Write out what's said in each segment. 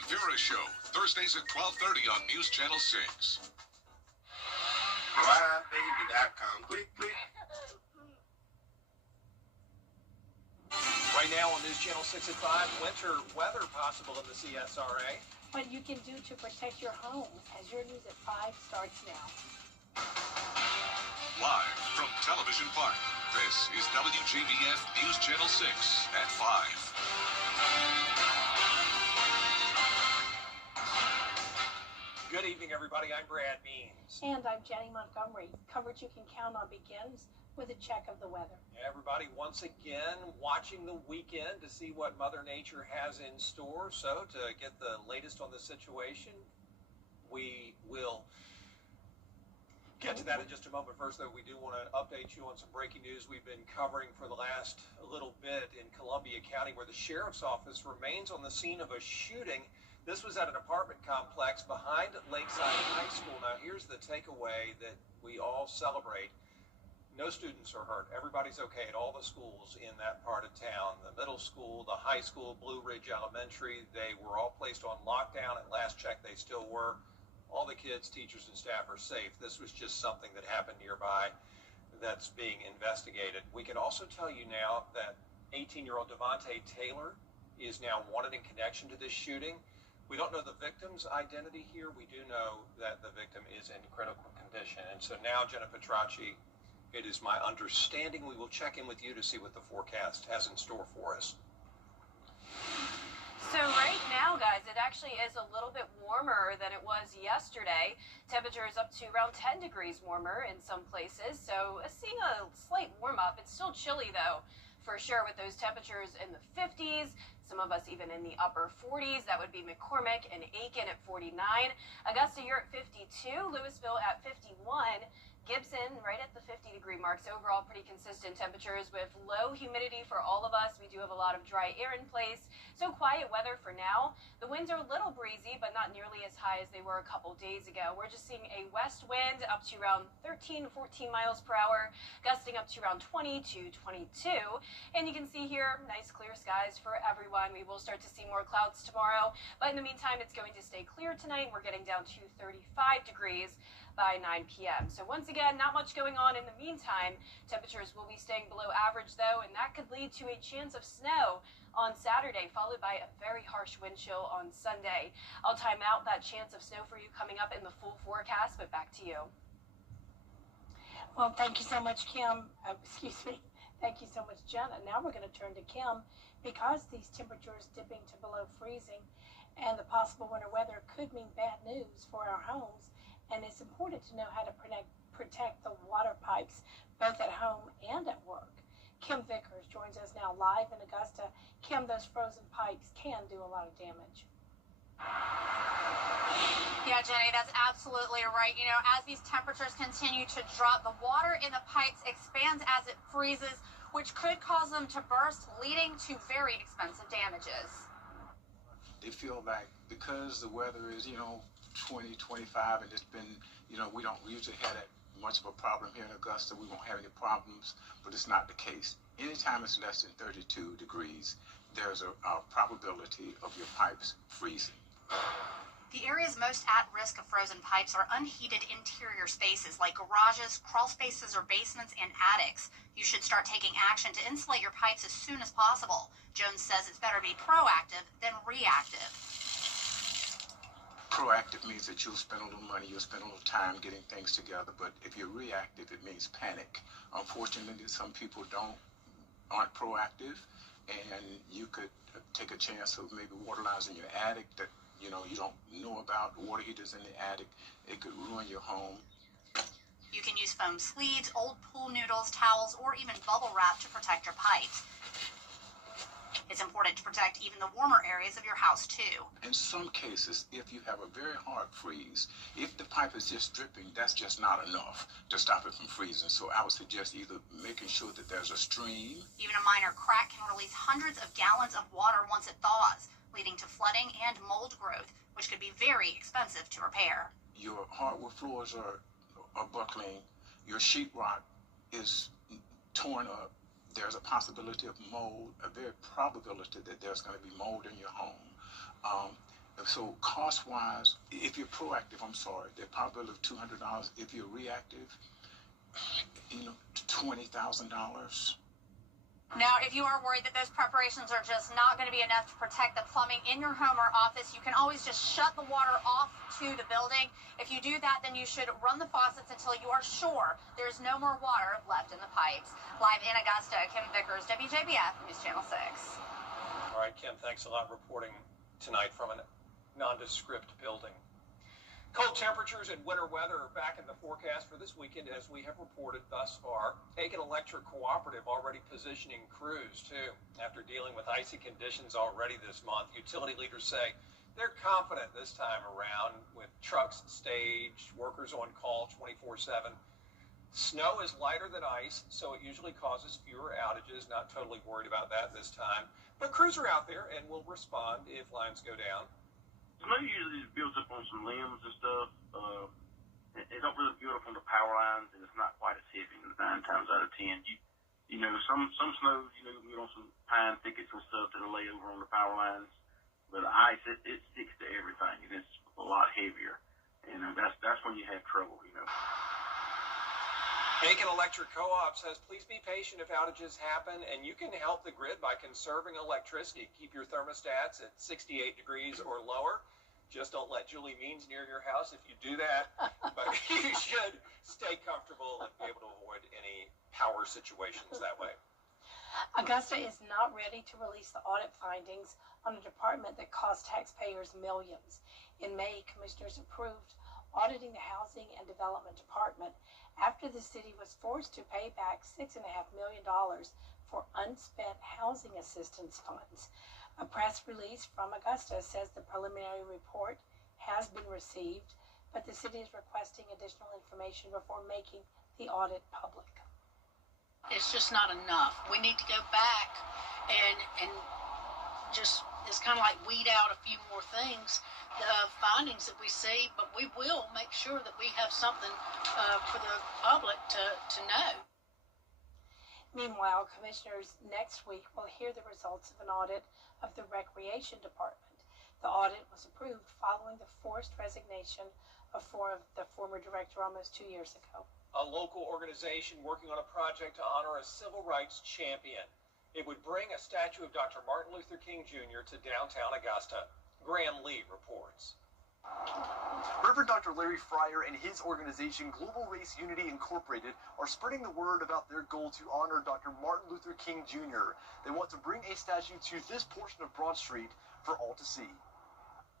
Rivera Show, Thursdays at 12:30 on News Channel 6. Flybaby.com. Click, click. Right now on News Channel 6 at 5, winter weather possible in the CSRA. What you can do to protect your home as your News at 5 starts now. Live from Television Park, this is WJBF News Channel 6 at 5. Good evening, everybody. I'm Brad Means. And I'm Jenny Montgomery. Coverage you can count on begins with a check of the weather. Everybody, once again, watching the weekend to see what Mother Nature has in store. So, to get the latest on the situation, we will get to that in just a moment. First, though, we do want to update you on some breaking news we've been covering for the last little bit in Columbia County, where the sheriff's office remains on the scene of a shooting. This was at an apartment complex behind Lakeside High School. Now, here's the takeaway that we all celebrate. No students are hurt. Everybody's okay at all the schools in that part of town. The middle school, the high school, Blue Ridge Elementary, they were all placed on lockdown. At last check, they still were. All the kids, teachers, and staff are safe. This was just something that happened nearby that's being investigated. We can also tell you now that 18-year-old Devontae Taylor is now wanted in connection to this shooting. We don't know the victim's identity here. We do know that the victim is in critical condition. And so now, Jenna Petracci, it is my understanding we will check in with you to see what the forecast has in store for us. So right now, guys, it actually is a little bit warmer than it was yesterday. Temperature is up to around 10 degrees warmer in some places. So seeing a slight warm up. It's still chilly, though, for sure, with those temperatures in the 50s. Some of us even in the upper 40s. That would be McCormick and Aiken at 49. Augusta, you're at 52. Louisville at 51. Gibson right at the 50-degree mark. So overall, pretty consistent temperatures with low humidity for all of us. We do have a lot of dry air in place. So quiet weather for now. The winds are a little breezy, but not nearly as high as they were a couple days ago. We're just seeing a west wind up to around 13 to 14 miles per hour, gusting up to around 20 to 22. And you can see here, nice clear skies for everyone. We will start to see more clouds tomorrow. But in the meantime, it's going to stay clear tonight. We're getting down to 35 degrees by 9 p.m. So once again, not much going on in the meantime. Temperatures will be staying below average, though, and that could lead to a chance of snow on Saturday, followed by a very harsh wind chill on Sunday. I'll time out that chance of snow for you coming up in the full forecast, but back to you. Well, thank you so much, Kim. Excuse me. Thank you so much, Jenna. Now we're going to turn to Kim, because these temperatures dipping to below freezing and the possible winter weather could mean bad news for our homes. And it's important to know how to protect the water pipes, both at home and at work. Kim Vickers joins us now live in Augusta. Kim, those frozen pipes can do a lot of damage. Yeah, Jenny, that's absolutely right. You know, as these temperatures continue to drop, the water in the pipes expands as it freezes, which could cause them to burst, leading to very expensive damages. They feel like because the weather is, 20, 25, and it's been, we don't usually have that much of a problem here in Augusta. We won't have any problems, but it's not the case. Anytime it's less than 32 degrees, there's a probability of your pipes freezing. The areas most at risk of frozen pipes are unheated interior spaces like garages, crawl spaces, or basements and attics. You should start taking action to insulate your pipes as soon as possible. Jones says it's better to be proactive than reactive. Proactive means that you'll spend a little money, you'll spend a little time getting things together, but if you're reactive, it means panic. Unfortunately, some people aren't proactive, and you could take a chance of maybe water lines in your attic that you don't know about, water heaters in the attic. It could ruin your home. You can use foam sleeves, old pool noodles, towels, or even bubble wrap to protect your pipes. It's important to protect even the warmer areas of your house, too. In some cases, if you have a very hard freeze, if the pipe is just dripping, that's just not enough to stop it from freezing. So I would suggest either making sure that there's a stream. Even a minor crack can release hundreds of gallons of water once it thaws, leading to flooding and mold growth, which could be very expensive to repair. Your hardwood floors are buckling. Your sheetrock is torn up. There's a possibility of mold, a very probability that there's going to be mold in your home. So cost-wise, if you're proactive, I'm sorry, they're probably $200. If you're reactive, $20,000. Now, if you are worried that those preparations are just not going to be enough to protect the plumbing in your home or office, you can always just shut the water off to the building. If you do that, then you should run the faucets until you are sure there's no more water left in the pipes. Live in Augusta, Kim Vickers, WJBF, News Channel 6. All right, Kim, thanks a lot reporting tonight from a nondescript building. Cold temperatures and winter weather are back in the forecast for this weekend, as we have reported thus far. Aiken Electric Cooperative already positioning crews, too. After dealing with icy conditions already this month, utility leaders say they're confident this time around with trucks staged, workers on call 24/7. Snow is lighter than ice, so it usually causes fewer outages. Not totally worried about that this time. But crews are out there and will respond if lines go down. Snow usually is built up on some limbs and stuff. It don't really build up on the power lines, and it's not quite as heavy 9 times out of 10. You know, some snow, we get on some pine thickets and stuff that'll lay over on the power lines. But ice, it sticks to everything, and it's a lot heavier. And that's when you have trouble, Aiken Electric Co-op says, please be patient if outages happen, and you can help the grid by conserving electricity. Keep your thermostats at 68 degrees or lower. Just don't let Julie Means near your house if you do that. But you should stay comfortable and be able to avoid any power situations that way. Augusta is not ready to release the audit findings on a department that cost taxpayers millions. In May, commissioners approved auditing the Housing and Development Department after the city was forced to pay back $6.5 million for unspent housing assistance funds. A press release from Augusta says the preliminary report has been received, but the city is requesting additional information before making the audit public. It's just not enough. We need to go back and just, it's kind of like weed out a few more things, the findings that we see, but we will make sure that we have something for the public to know. Meanwhile, commissioners next week will hear the results of an audit of the Recreation Department. The audit was approved following the forced resignation of the former director almost 2 years ago. A local organization working on a project to honor a civil rights champion. It would bring a statue of Dr. Martin Luther King Jr. to downtown Augusta. Graham Lee reports. Reverend Dr. Larry Fryer and his organization, Global Race Unity Incorporated, are spreading the word about their goal to honor Dr. Martin Luther King Jr. They want to bring a statue to this portion of Broad Street for all to see.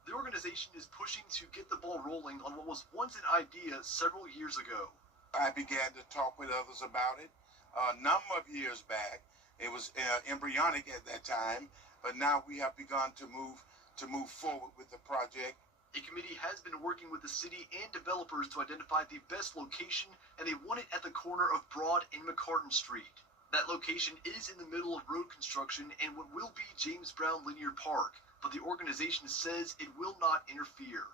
The organization is pushing to get the ball rolling on what was once an idea several years ago. I began to talk with others about it a number of years back. It was embryonic at that time, but now we have begun to move forward with the project. A committee has been working with the city and developers to identify the best location, and they want it at the corner of Broad and McCartan Street. That location is in the middle of road construction and what will be James Brown Linear Park, but the organization says it will not interfere.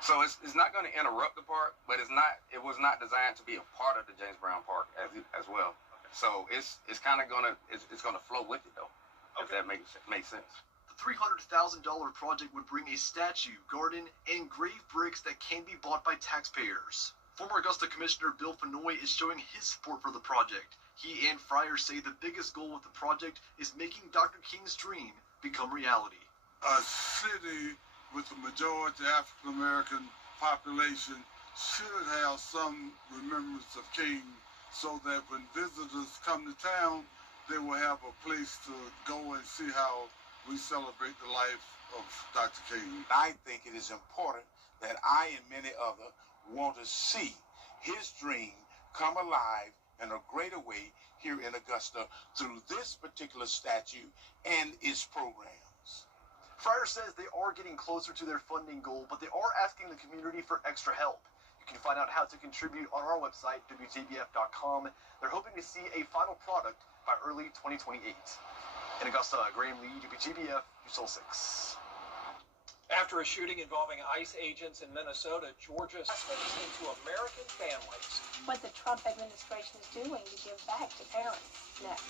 So it's not going to interrupt the park, but it was not designed to be a part of the James Brown Park as well. So it's kind of gonna flow with it though, if that makes sense. The $300,000 project would bring a statue, garden, and engraved bricks that can be bought by taxpayers. Former Augusta Commissioner Bill Fenoy is showing his support for the project. He and Fryer say the biggest goal with the project is making Dr. King's dream become reality. A city with a majority African American population should have some remembrance of King, so that when visitors come to town, they will have a place to go and see how we celebrate the life of Dr. King. I think it is important that I and many others want to see his dream come alive in a greater way here in Augusta through this particular statue and its programs. Fryer says they are getting closer to their funding goal, but they are asking the community for extra help. You can find out how to contribute on our website, WJBF.com. They're hoping to see a final product by early 2028. In Augusta, Graham Lee, WJBF, News 6. After a shooting involving ICE agents in Minnesota, Georgia investments into American families. What the Trump administration is doing to give back to parents. Next.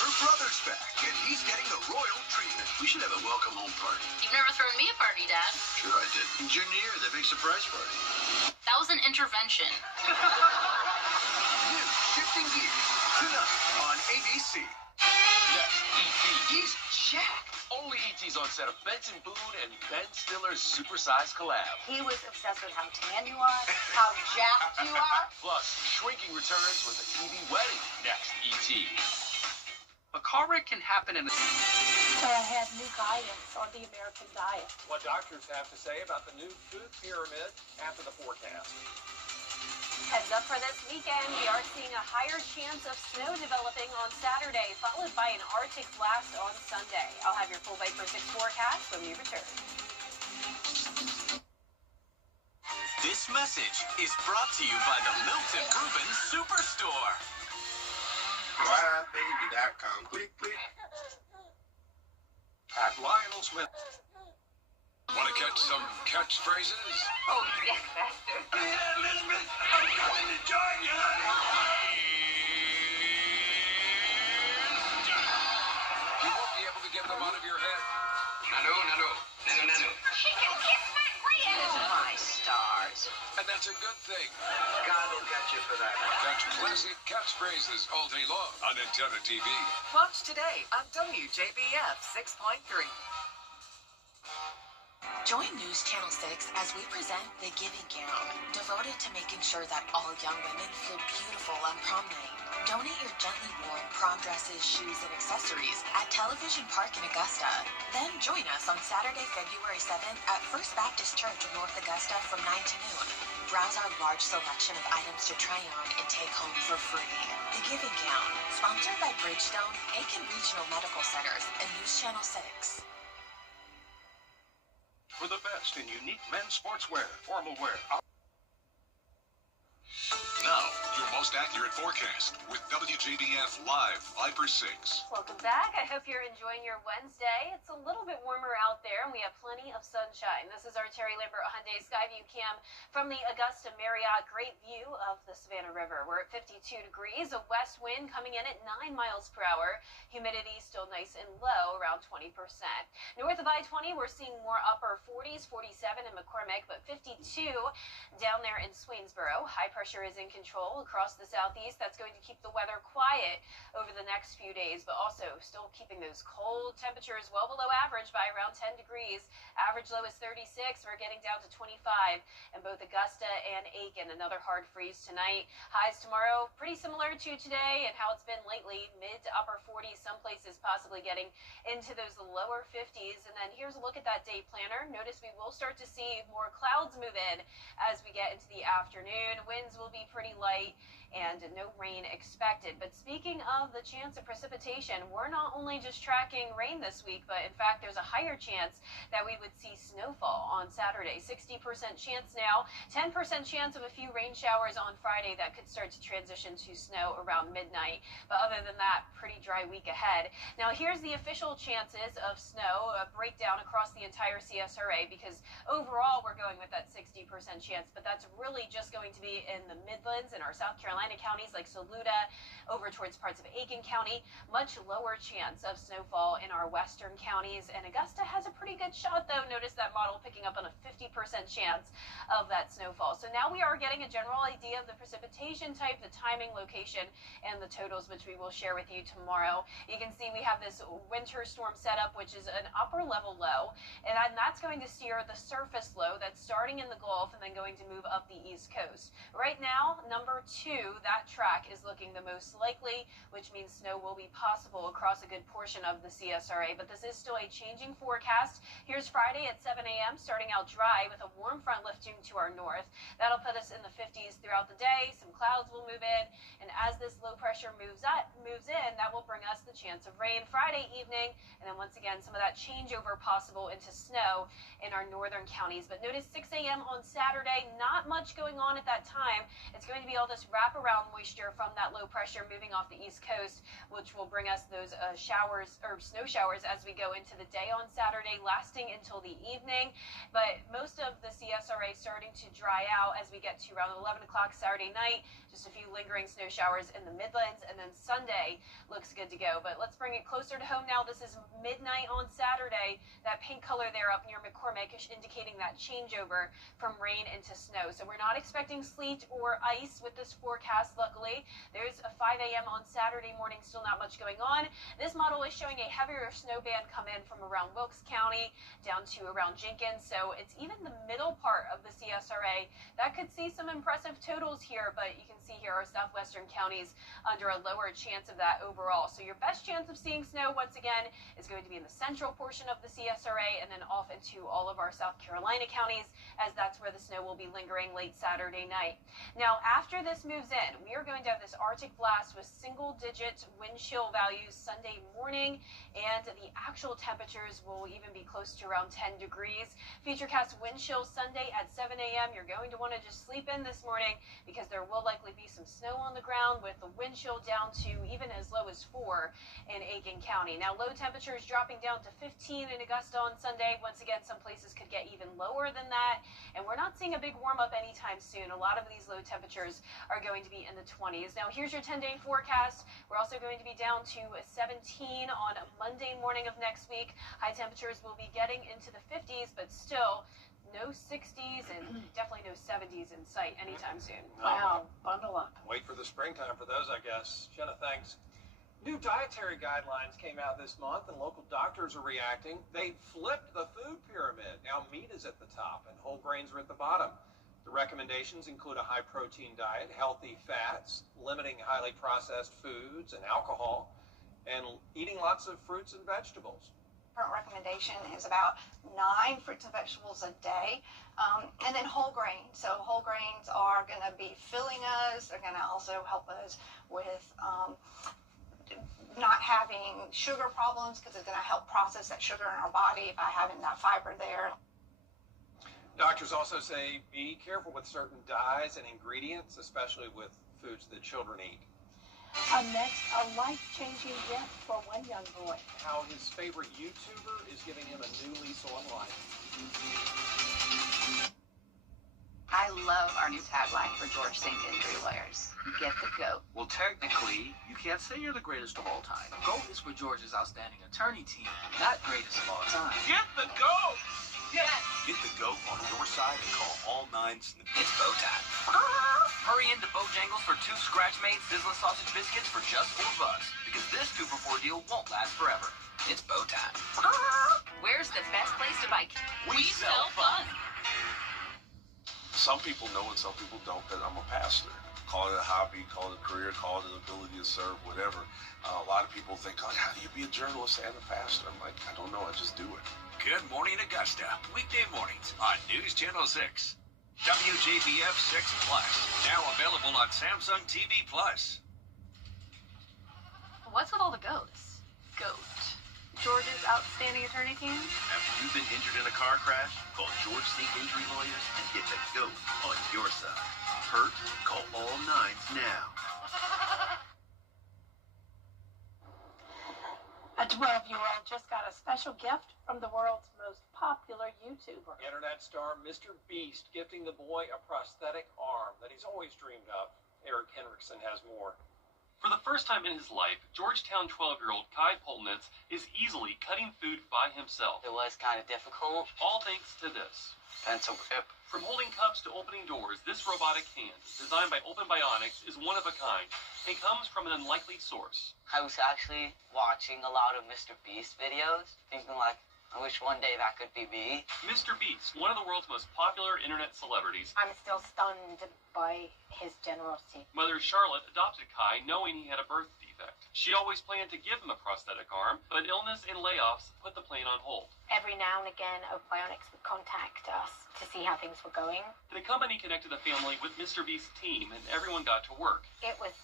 Her brother's back, and he's getting the royal Environmental treatment. We should have a welcome home party. You've never thrown me a party, Dad. Sure I did. In junior year, the big surprise party. That was an intervention. New Shifting Gears. Tonight on ABC. Next, E.T. He's jacked. Only E.T.'s on set of Benson Boone and Ben Stiller's supersized collab. He was obsessed with how tan you are, how jacked you are. Plus, shrinking returns with a TV wedding. Next, E.T. A car wreck can happen in the... So I had new guidance on the American diet. What doctors have to say about the new food pyramid after the forecast. Heads up for this weekend, we are seeing a higher chance of snow developing on Saturday, followed by an Arctic blast on Sunday. I'll have your full Bite for 6 forecast when we return. This message is brought to you by the Milton Rubin Superstore. WJBF.com. Click, click. At Lionel Smith. Want to catch some catchphrases? Oh, yes, Master. Yeah, Elizabeth, I'm coming to join you. You won't be able to get them out of your head. Nano. She can kiss my friend. My stars. And that's a good thing. God will get you for that. Catch classic catchphrases all day long on Antenna TV. Watch today on WJBF 6.3. Join News Channel 6 as we present The Giving Gown, devoted to making sure that all young women feel beautiful on prom night. Donate your gently worn prom dresses, shoes, and accessories at Television Park in Augusta. Then join us on Saturday, February 7th at First Baptist Church in North Augusta from 9 to noon. Browse our large selection of items to try on and take home for free. The Giving Gown, sponsored by Bridgestone, Aiken Regional Medical Centers, and News Channel 6. For the best in unique men's sportswear, formal wear. Now, your most accurate forecast with WJBF Live, Viper 6. Welcome back. I hope you're enjoying your Wednesday. It's a little bit warmer out there, and we have plenty of sunshine. This is our Terry Lambert Hyundai Skyview Cam from the Augusta Marriott. Great view of the Savannah River. We're at 52 degrees, a west wind coming in at 9 miles per hour. Humidity still nice and low, around 20%. North of I-20, we're seeing more upper 40s, 47 in McCormick, but 52 down there in Swainsboro. High pressure is in control across the southeast. That's going to keep the weather quiet over the next few days, but also still keeping those cold temperatures well below average by around 10 degrees. Average low is 36. We're getting down to 25 in both Augusta and Aiken. Another hard freeze tonight. Highs tomorrow pretty similar to today and how it's been lately. Mid to upper 40s, some places possibly getting into those lower 50s. And then here's a look at that day planner. Notice we will start to see more clouds move in as we get into the afternoon. Winds will be pretty light and no rain expected. But speaking of the chance of precipitation, we're not only just tracking rain this week, but in fact there's a higher chance that we would see snowfall on Saturday. 60% chance now, 10% chance of a few rain showers on Friday that could start to transition to snow around midnight. But other than that, pretty dry week ahead. Now here's the official chances of snow, a breakdown across the entire CSRA, because overall we're going with that 60% chance, but that's really just going to be in the Midlands and our South Carolina counties like Saluda, over towards parts of Aiken County. Much lower chance of snowfall in our western counties, and Augusta has a pretty good shot though. Notice that model picking up on a 50% chance of that snowfall. So now we are getting a general idea of the precipitation type, the timing, location, and the totals, which we will share with you tomorrow. You can see we have this winter storm setup, which is an upper level low, and that's going to steer the surface low that's starting in the Gulf and then going to move up the East Coast. Right now, number 2, that track is looking the most likely, which means snow will be possible across a good portion of the CSRA, but this is still a changing forecast. Here's Friday at 7 a.m. starting out dry with a warm front lifting to our north. That'll put us in the 50s throughout the day. Some clouds will move in, and as this low pressure moves in, that will bring us the chance of rain Friday evening, and then once again some of that changeover possible into snow in our northern counties. But notice 6 a.m. on Saturday, not much going on at that time. It's going to be all this wrap wraparound moisture from that low pressure moving off the east coast, which will bring us those showers or snow showers as we go into the day on Saturday, lasting until the evening. But most of the CSRA starting to dry out as we get to around 11 o'clock Saturday night. Just a few lingering snow showers in the Midlands, and then Sunday looks good to go. But let's bring it closer to home now. This is midnight on Saturday. That pink color there up near McCormick is indicating that changeover from rain into snow. So we're not expecting sleet or ice with this forecast, luckily. There's a 5 a.m. on Saturday morning, still not much going on. This model is showing a heavier snow band come in from around Wilkes County down to around Jenkins. So it's even the middle part of the CSRA that could see some impressive totals here, but you can see here our southwestern counties under a lower chance of that overall. So your best chance of seeing snow, once again, is going to be in the central portion of the CSRA and then off into all of our South Carolina counties, as that's where the snow will be lingering late Saturday night. Now, after this moves in, we are going to have this Arctic blast with single-digit wind chill values Sunday morning, and the actual temperatures will even be close to around 10 degrees. Futurecast wind chill Sunday at 7 a.m. You're going to want to just sleep in this morning because there will likely be some snow on the ground with the wind chill down to even as low as 4 in Aiken County. Now, low temperatures dropping down to 15 in Augusta on Sunday. Once again, some places could get even lower than that, and we're not seeing a big warm-up anytime soon. A lot of these low temperatures are going to be in the 20s. Now, here's your 10-day forecast. We're also going to be down to 17 on Monday morning of next week. High temperatures will be getting into the 50s, but still no 60s and definitely no 70s in sight anytime soon. Wow, bundle up. Wait for the springtime for those, I guess. Jenna, thanks. New dietary guidelines came out this month, and local doctors are reacting. They flipped the food pyramid. Now meat is at the top, and whole grains are at the bottom. The recommendations include a high-protein diet, healthy fats, limiting highly processed foods and alcohol, and eating lots of fruits and vegetables. Current recommendation is about 9 fruits and vegetables a day, and then whole grains. So whole grains are going to be filling us. They're going to also help us with not having sugar problems, because it's going to help process that sugar in our body by having that fiber there. Doctors also say be careful with certain dyes and ingredients, especially with foods that children eat. Next, a life-changing gift for one young boy. How his favorite YouTuber is giving him a new lease on life. I love our new tagline for George St. Injury Lawyers. Get the GOAT. Well, technically, you can't say you're the greatest of all time. GOAT is for George's outstanding attorney team, not greatest of all time. Get the GOAT! Yes! Get the GOAT on your side and call all 9 Snippets. It's bow time. Hurry into Bojangles for 2 scratch-made sizzling sausage biscuits for just $4, because this 2-for-4 deal won't last forever. It's bow time. Where's the best place to buy? We sell fun. Some people know and some people don't that I'm a pastor. Call it a hobby, call it a career, call it an ability to serve, whatever. A lot of people think, oh, how do you be a journalist and a pastor? I'm like, I don't know, I just do it. Good morning, Augusta. Weekday mornings on News Channel 6. WJBF 6 Plus. Now available on Samsung TV Plus. What's with all the goats? GOAT. George's outstanding attorney team? Have you been injured in a car crash? Call George St. Injury Lawyers and get the GOAT on your side. Hurt? Call all 9s now. A 12-year-old just got a special gift from the world's most popular YouTuber. Internet star Mr. Beast gifting the boy a prosthetic arm that he's always dreamed of. Eric Henriksen has more. For the first time in his life, Georgetown 12-year-old Kai Polnitz is easily cutting food by himself. It was kind of difficult. All thanks to this. Pencil grip. From holding cups to opening doors, this robotic hand, designed by Open Bionics, is one of a kind and comes from an unlikely source. I was actually watching a lot of Mr. Beast videos, thinking like, I wish one day that could be me. Mr. Beast, one of the world's most popular internet celebrities. I'm still stunned by his generosity. Mother Charlotte adopted Kai knowing he had a birth defect. She always planned to give him a prosthetic arm, but illness and layoffs put the plan on hold. Every now and again, Open Bionics would contact us to see how things were going. The company connected the family with Mr. Beast's team, and everyone got to work. It was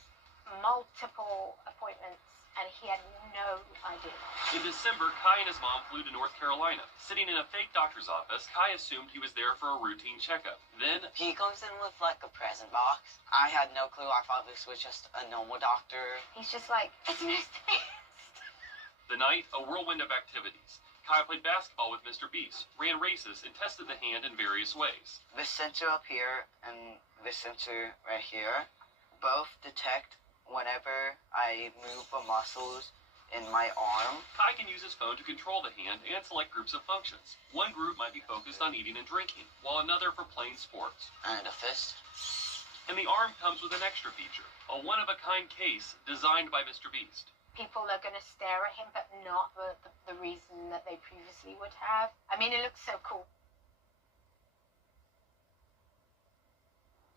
multiple appointments and he had no idea. In December, Kai and his mom flew to North Carolina. Sitting in a fake doctor's office, Kai assumed he was there for a routine checkup. Then, he comes in with like a present box. I had no clue. I thought this was just a normal doctor. He's just like, it's Mr. Beast. the night, a whirlwind of activities. Kai played basketball with Mr. Beast, ran races, and tested the hand in various ways. The sensor up here and the sensor right here both detect whenever I move the muscles in my arm. Kai can use his phone to control the hand and select groups of functions. One group might be focused on eating and drinking, while another for playing sports. And a fist. And the arm comes with an extra feature, a one-of-a-kind case designed by Mr. Beast. People are going to stare at him, but not for the reason that they previously would have. I mean, it looks so cool.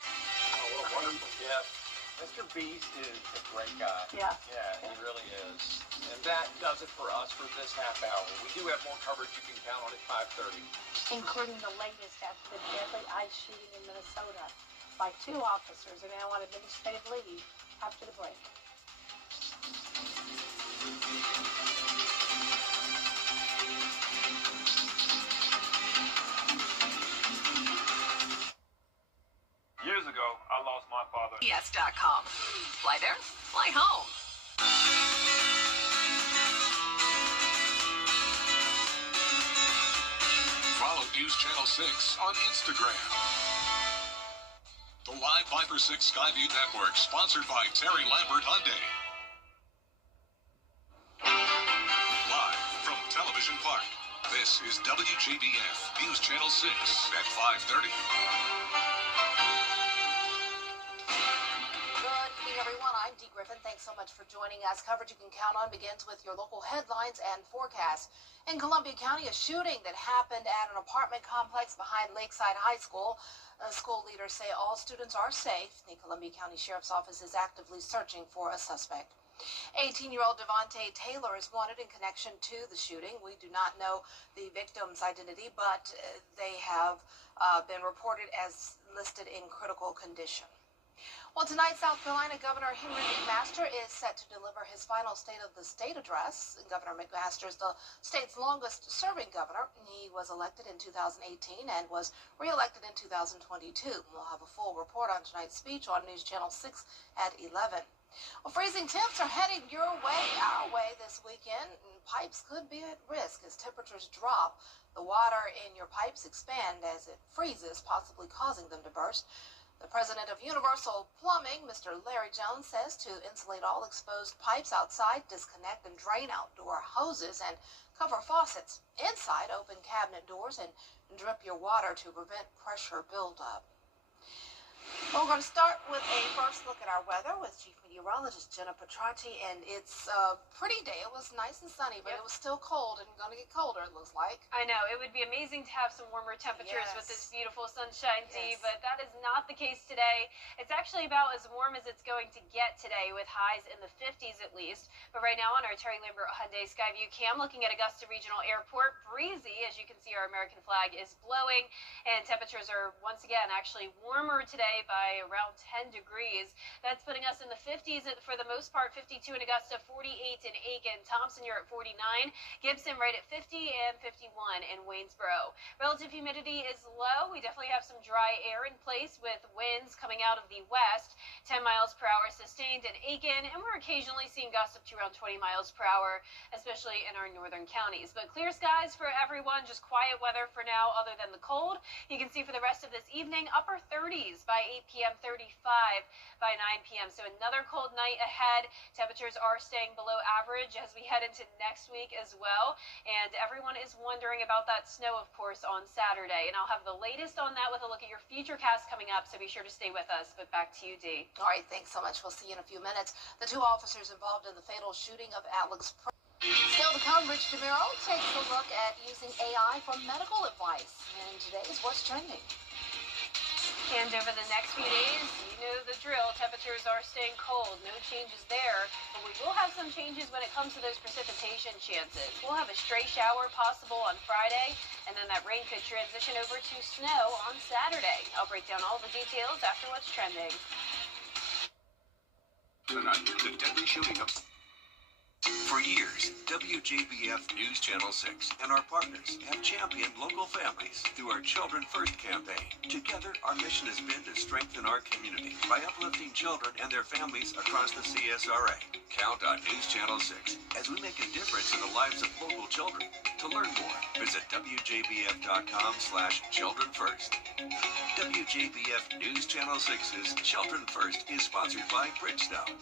Oh, what a wonderful gift. Mr. Beast is a great guy. Yeah. Yeah, he really is. And that does it for us for this half hour. We do have more coverage you can count on at 5:30. Including the latest after the deadly ICE shooting in Minnesota by 2 officers are now on administrative leave after the break. Years ago, I lost my father. Yes.com. Fly there, fly home. Follow News Channel 6 on Instagram. The Live 5 or 6 Skyview Network, sponsored by Terry Lambert Hyundai. Live from Television Park, this is WJBF News Channel 6 at 5:30. Good evening, everyone. I'm Dee Griffin. Thanks so much for joining us. Coverage you can count on begins with your local headlines and forecasts. In Columbia County, a shooting that happened at an apartment complex behind Lakeside High School. School leaders say all students are safe. The Columbia County Sheriff's Office is actively searching for a suspect. 18-year-old Devontae Taylor is wanted in connection to the shooting. We do not know the victim's identity, but they have been reported as listed in critical condition. Well, tonight, South Carolina Governor Henry McMaster is set to deliver his final State of the State address. Governor McMaster is the state's longest-serving governor. He was elected in 2018 and was re-elected in 2022. We'll have a full report on tonight's speech on News Channel 6 at 11. Well, freezing temps are heading your way, our way this weekend. Pipes could be at risk as temperatures drop. The water in your pipes expand as it freezes, possibly causing them to burst. The president of Universal Plumbing, Mr. Larry Jones, says to insulate all exposed pipes outside, disconnect and drain outdoor hoses, and cover faucets. Inside, open cabinet doors and drip your water to prevent pressure buildup. Well, we're going to start with a first look at our weather with Chief Meteorologist Jenna Petracci, and it's a pretty day. It was nice and sunny, but it was still cold and going to get colder, it looks like. I know. It would be amazing to have some warmer temperatures with this beautiful sunshine, Dee, but that is not the case today. It's actually about as warm as it's going to get today, with highs in the 50s at least. But right now on our Terry Lambert Hyundai Skyview cam, looking at Augusta Regional Airport, breezy. As you can see, our American flag is blowing, and temperatures are once again actually warmer today by around 10 degrees. That's putting us in the 50s for the most part. 52 in Augusta, 48 in Aiken. Thompson, you're at 49. Gibson right at 50 and 51 in Waynesboro. Relative humidity is low. We definitely have some dry air in place with winds coming out of the west. 10 miles per hour sustained in Aiken, and we're occasionally seeing gusts up to around 20 miles per hour, especially in our northern counties. But clear skies for everyone, just quiet weather for now other than the cold. You can see for the rest of this evening, upper 30s by 8 p.m., 35 by 9 p.m. So another cold night ahead. Temperatures are staying below average as we head into next week as well. And everyone is wondering about that snow, of course, on Saturday. And I'll have the latest on that with a look at your futurecast coming up, so be sure to stay with us. But back to you, Dee. All right, thanks so much. We'll see you in a few minutes. The 2 officers involved in the fatal shooting of Alex Still to come, Rich DeMiro takes a look at using AI for medical advice. And today is What's Trending. And over the next few days, you know the drill. Temperatures are staying cold. No changes there. But we will have some changes when it comes to those precipitation chances. We'll have a stray shower possible on Friday, and then that rain could transition over to snow on Saturday. I'll break down all the details after What's Trending. Tonight, the deadly shooting of... For years, WJBF News Channel 6 and our partners have championed local families through our Children First campaign. Together, our mission has been to strengthen our community by uplifting children and their families across the CSRA. Count on News Channel 6 as we make a difference in the lives of local children. To learn more, visit WJBF.com/childrenfirst. WJBF News Channel 6's Children First is sponsored by Bridgestone.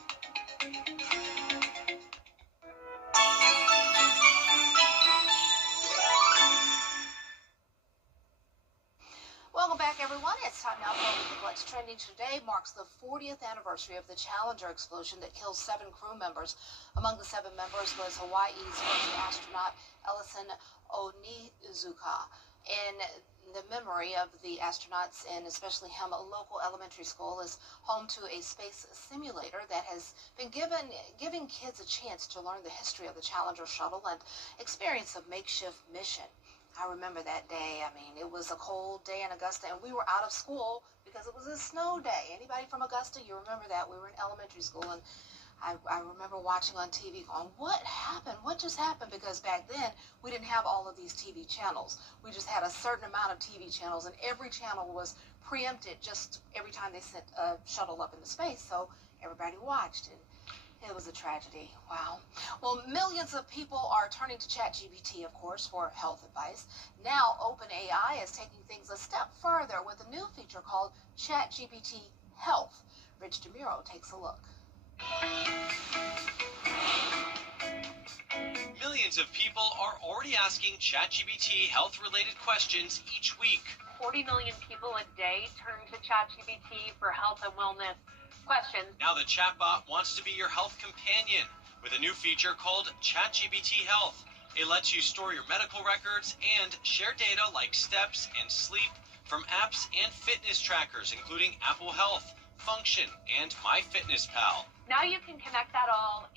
Welcome back, everyone. It's time now for a look at what's trending today. Marks the 40th anniversary of the Challenger explosion that killed 7 crew members. Among the 7 members was Hawaii's first astronaut, Ellison Onizuka. In the memory of the astronauts, and especially him, a local elementary school is home to a space simulator that has been giving kids a chance to learn the history of the Challenger shuttle and experience a makeshift mission. I remember that day. I mean, it was a cold day in Augusta, and we were out of school because it was a snow day. Anybody from Augusta, you remember that. We were in elementary school, and I remember watching on TV going, what happened? What just happened? Because back then, we didn't have all of these TV channels. We just had a certain amount of TV channels, and every channel was preempted just every time they sent a shuttle up into space, so everybody watched it. It was a tragedy. Wow. Well, millions of people are turning to ChatGPT, of course, for health advice. Now, OpenAI is taking things a step further with a new feature called ChatGPT Health. Rich DeMuro takes a look. Millions of people are already asking ChatGPT health-related questions each week. 40 million people a day turn to ChatGPT for health and wellness questions. Now the chatbot wants to be your health companion with a new feature called ChatGPT Health. It lets you store your medical records and share data like steps and sleep from apps and fitness trackers, including Apple Health, Function, and MyFitnessPal. Now you can connect that all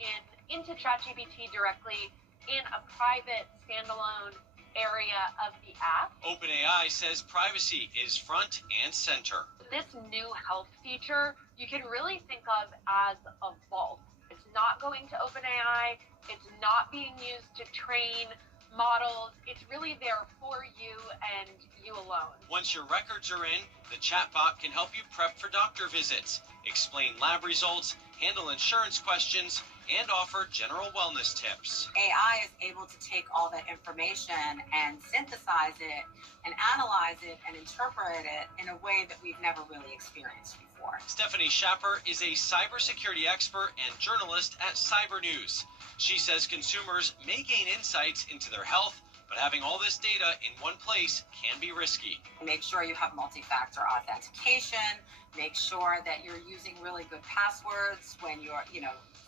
into ChatGPT directly in a private standalone area of the app. OpenAI says privacy is front and center. This new health feature you can really think of as a vault. It's not going to OpenAI. It's not being used to train models. It's really there for you and you alone. Once your records are in, the chatbot can help you prep for doctor visits, explain lab results, handle insurance questions, and offer general wellness tips. AI is able to take all that information and synthesize it and analyze it and interpret it in a way that we've never really experienced before. Stephanie Schapper is a cybersecurity expert and journalist at Cyber News. She says consumers may gain insights into their health, but having all this data in one place can be risky. Make sure you have multi-factor authentication. Make sure that you're using really good passwords when you're,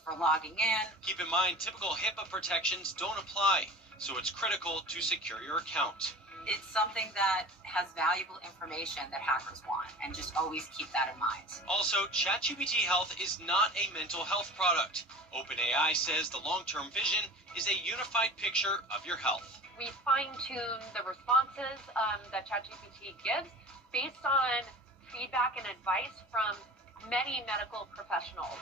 for logging in. Keep in mind, typical HIPAA protections don't apply, so it's critical to secure your account. It's something that has valuable information that hackers want, and just always keep that in mind. Also, ChatGPT Health is not a mental health product. OpenAI says the long-term vision is a unified picture of your health. We fine-tune the responses that ChatGPT gives based on feedback and advice from many medical professionals.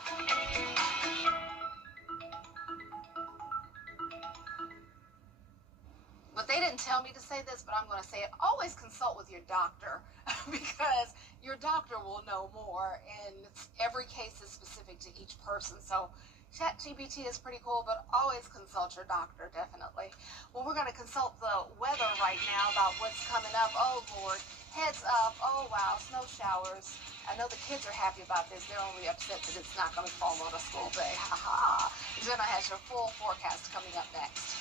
But they didn't tell me to say this, but I'm going to say it. Always consult with your doctor because your doctor will know more, and every case is specific to each person. So ChatGPT is pretty cool, but always consult your doctor, definitely. Well, we're going to consult the weather right now about what's coming up. Oh, Lord. Heads up. Oh, wow. Snow showers. I know the kids are happy about this. They're only upset that it's not going to fall on a school day. Ha ha. Jenna has your full forecast coming up next.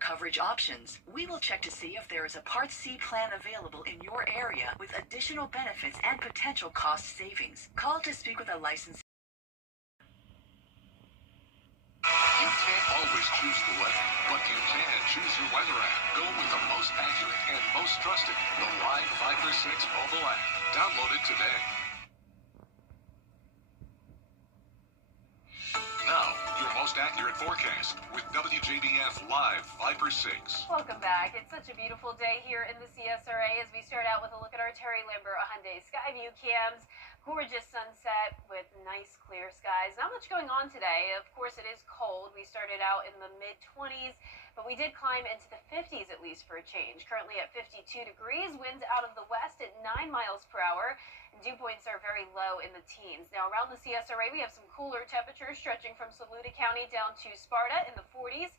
Coverage options. We will check to see if there is a Part C plan available in your area with additional benefits and potential cost savings. Call to speak with a licensed. You can't always choose the weather, but you can choose your weather app. Go with the most accurate and most trusted, the Live 5/6 mobile app. Download it today. Now, your most accurate forecast with WJBF Live 5/6. Welcome back. It's such a beautiful day here in the CSRA as we start out with a look at our Terry Lambert Hyundai Skyview cams. Gorgeous sunset with nice clear skies. Not much going on today. Of course, it is cold. We started out in the mid-20s, but we did climb into the 50s at least for a change. Currently at 52 degrees, winds out of the west at 9 miles per hour. And dew points are very low in the teens. Now, around the CSRA, we have some cooler temperatures stretching from Saluda County down to Sparta in the 40s.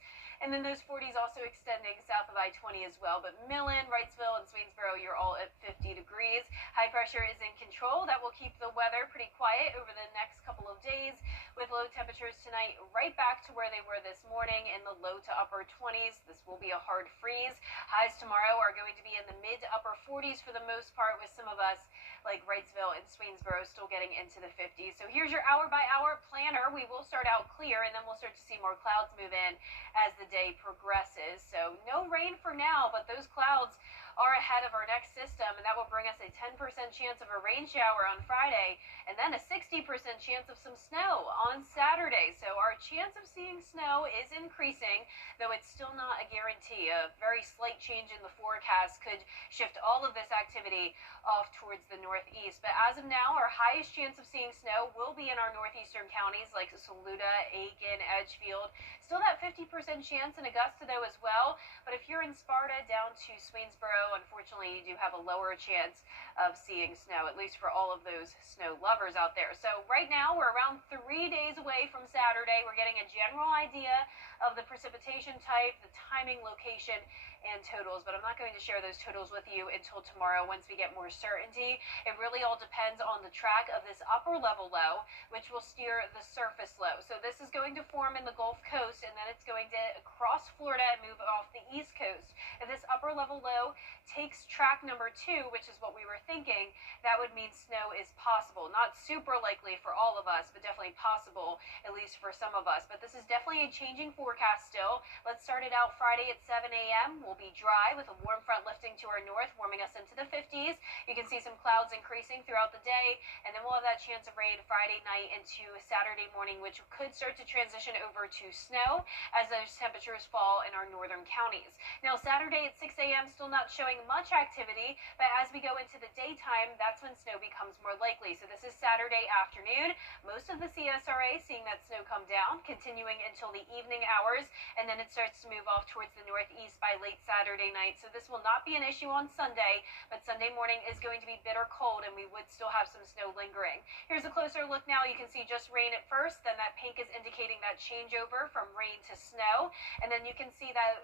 And then those 40s also extending south of I-20 as well. But Millen, Wrightsville, and Swainsboro, you're all at 50 degrees. High pressure is in control. That will keep the weather pretty quiet over the next couple of days, with low temperatures tonight right back to where they were this morning in the low to upper 20s. This will be a hard freeze. Highs tomorrow are going to be in the mid to upper 40s for the most part, with some of us like Wrightsville and Swainsboro still getting into the 50s. So here's your hour-by-hour planner. We will start out clear, and then we'll start to see more clouds move in as the day progresses. So no rain for now, but those clouds are ahead of our next system, and that will bring us a 10% chance of a rain shower on Friday, and then a 60% chance of some snow on Saturday. So our chance of seeing snow is increasing, though it's still not a guarantee. A very slight change in the forecast could shift all of this activity off towards the northeast. But as of now, our highest chance of seeing snow will be in our northeastern counties like Saluda, Aiken, Edgefield. Still that 50% chance in Augusta, though, as well. But if you're in Sparta down to Swainsboro, unfortunately, you do have a lower chance of seeing snow, at least for all of those snow lovers out there. So right now, we're around 3 days away from Saturday. We're getting a general idea of the precipitation type, the timing, location, and totals, but I'm not going to share those totals with you until tomorrow once we get more certainty. It really all depends on the track of this upper level low, which will steer the surface low. So this is going to form in the Gulf Coast, and then it's going to cross Florida and move off the East Coast. If this upper level low takes track number 2, which is what we were thinking, that would mean snow is possible. Not super likely for all of us, but definitely possible, at least for some of us. But this is definitely a changing forecast still. Let's start it out Friday at 7 a.m. We'll be dry with a warm front lifting to our north, warming us into the 50s. You can see some clouds increasing throughout the day, and then we'll have that chance of rain Friday night into Saturday morning, which could start to transition over to snow as those temperatures fall in our northern counties. Now, Saturday at 6 a.m. still not showing much activity, but as we go into the daytime, that's when snow becomes more likely. So this is Saturday afternoon. Most of the CSRA seeing that snow come down, continuing until the evening hours, and then it starts to move off towards the northeast by late Saturday night. So this will not be an issue on Sunday, but Sunday morning is going to be bitter cold, and we would still have some snow lingering. Here's a closer look now. You can see just rain at first, then that pink is indicating that changeover from rain to snow, and then you can see that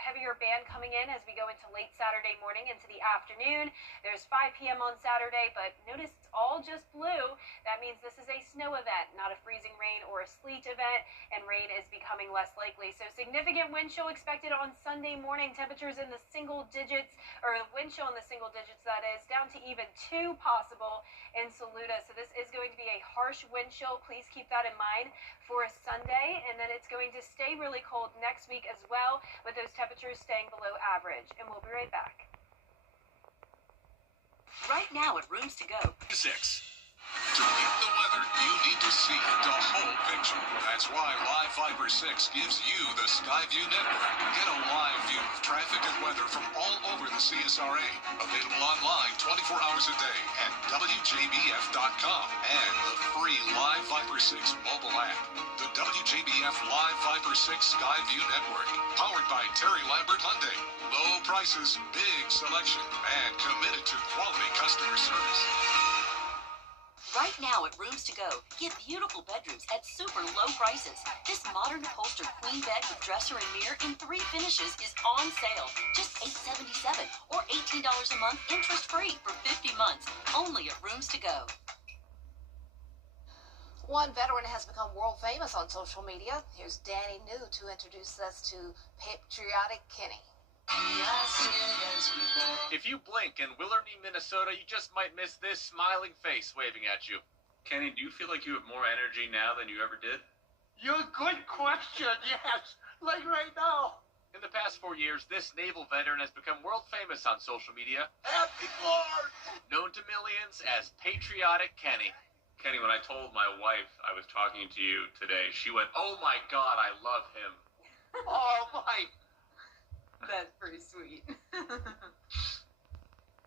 heavier band coming in as we go into late Saturday morning into the afternoon. There's 5 p.m. on Saturday, but notice it's all just blue. That means this is a snow event, not a freezing rain or a sleet event, and rain is becoming less likely. So significant wind chill expected on Sunday morning. Temperatures in the single digits, or wind chill in the single digits, that is, down to even 2 possible in Saluda. So this is going to be a harsh wind chill. Please keep that in mind for Sunday, and then it's going to stay really cold next week as well, with those temperatures staying below average. And we'll be right back. Right now at Rooms to Go. 6. To get the weather, you need to see the whole picture. That's why Live Fiber 6 gives you the Skyview network. Get a live view of traffic and weather from all over the CSRA. Available online 24 hours a day at WJBF.com and the free Live Fiber 6 mobile app. The WJBF Live Fiber 6 Skyview network, powered by Terry Lambert Hyundai. Low prices, big selection, and committed to quality customer service. Right now at Rooms to Go, get beautiful bedrooms at super low prices. This modern upholstered queen bed with dresser and mirror in 3 finishes is on sale. Just $877 or $18 a month interest-free for 50 months. Only at Rooms to Go. One veteran has become world famous on social media. Here's Danny New to introduce us to Patriotic Kenny. If you blink in Willarney, Minnesota, you just might miss this smiling face waving at you. Kenny, do you feel like you have more energy now than you ever did? You're a good question, yes. Like right now. In the past 4 years, this naval veteran has become world famous on social media. Happy Lord! Known to millions as Patriotic Kenny. Kenny, when I told my wife I was talking to you today, she went, "Oh my God, I love him." Oh my... That's pretty sweet.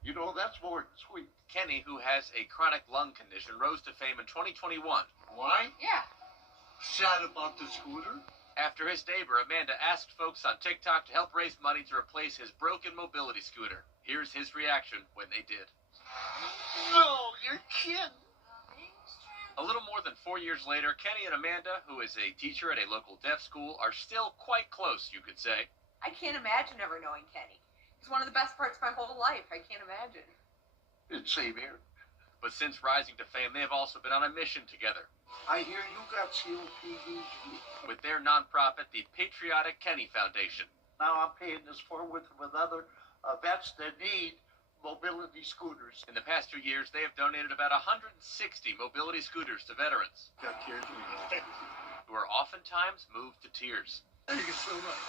You know, that's more than sweet. Kenny, who has a chronic lung condition, rose to fame in 2021. Why? Yeah. Sad about the scooter? After his neighbor, Amanda, asked folks on TikTok to help raise money to replace his broken mobility scooter. Here's his reaction when they did. No, you're kidding. A little more than 4 years later, Kenny and Amanda, who is a teacher at a local deaf school, are still quite close, you could say. I can't imagine ever knowing Kenny. He's one of the best parts of my whole life. I can't imagine. Same here. But since rising to fame, they have also been on a mission together. I hear you got COPD. With their nonprofit, the Patriotic Kenny Foundation. Now I'm paying this forward with other vets that need mobility scooters. In the past 2 years, they have donated about 160 mobility scooters to veterans. Got tears in my eyes. Who are oftentimes moved to tears. Thank you so much.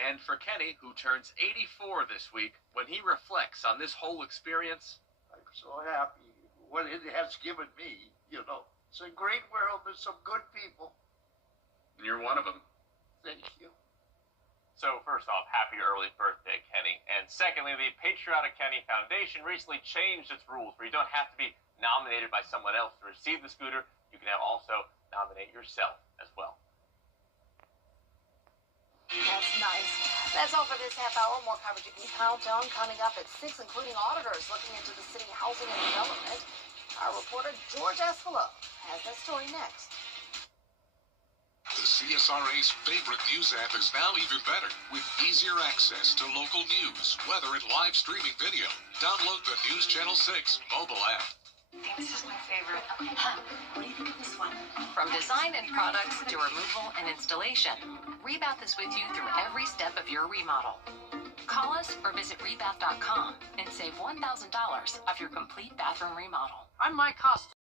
And for Kenny, who turns 84 this week, when he reflects on this whole experience, I'm so happy what it has given me, you know. It's a great world. There's some good people. and you're one of them. Thank you. So first off, happy early birthday, Kenny. And secondly, the Patriotic Kenny Foundation recently changed its rules where you don't have to be nominated by someone else to receive the scooter. You can now also nominate yourself as well. That's nice. That's all for this half hour. More coverage you can count on coming up at 6, including auditors looking into the city housing and development. Our reporter, George Escalo, has that story next. The CSRA's favorite news app is now even better with easier access to local news, weather, and live streaming video. Download the News Channel 6 mobile app. This is my favorite. Huh, what do you think of this one? From design and products to removal and installation, Rebath is with you through every step of your remodel. Call us or visit rebath.com and save $1,000 off your complete bathroom remodel. I'm Mike Costa.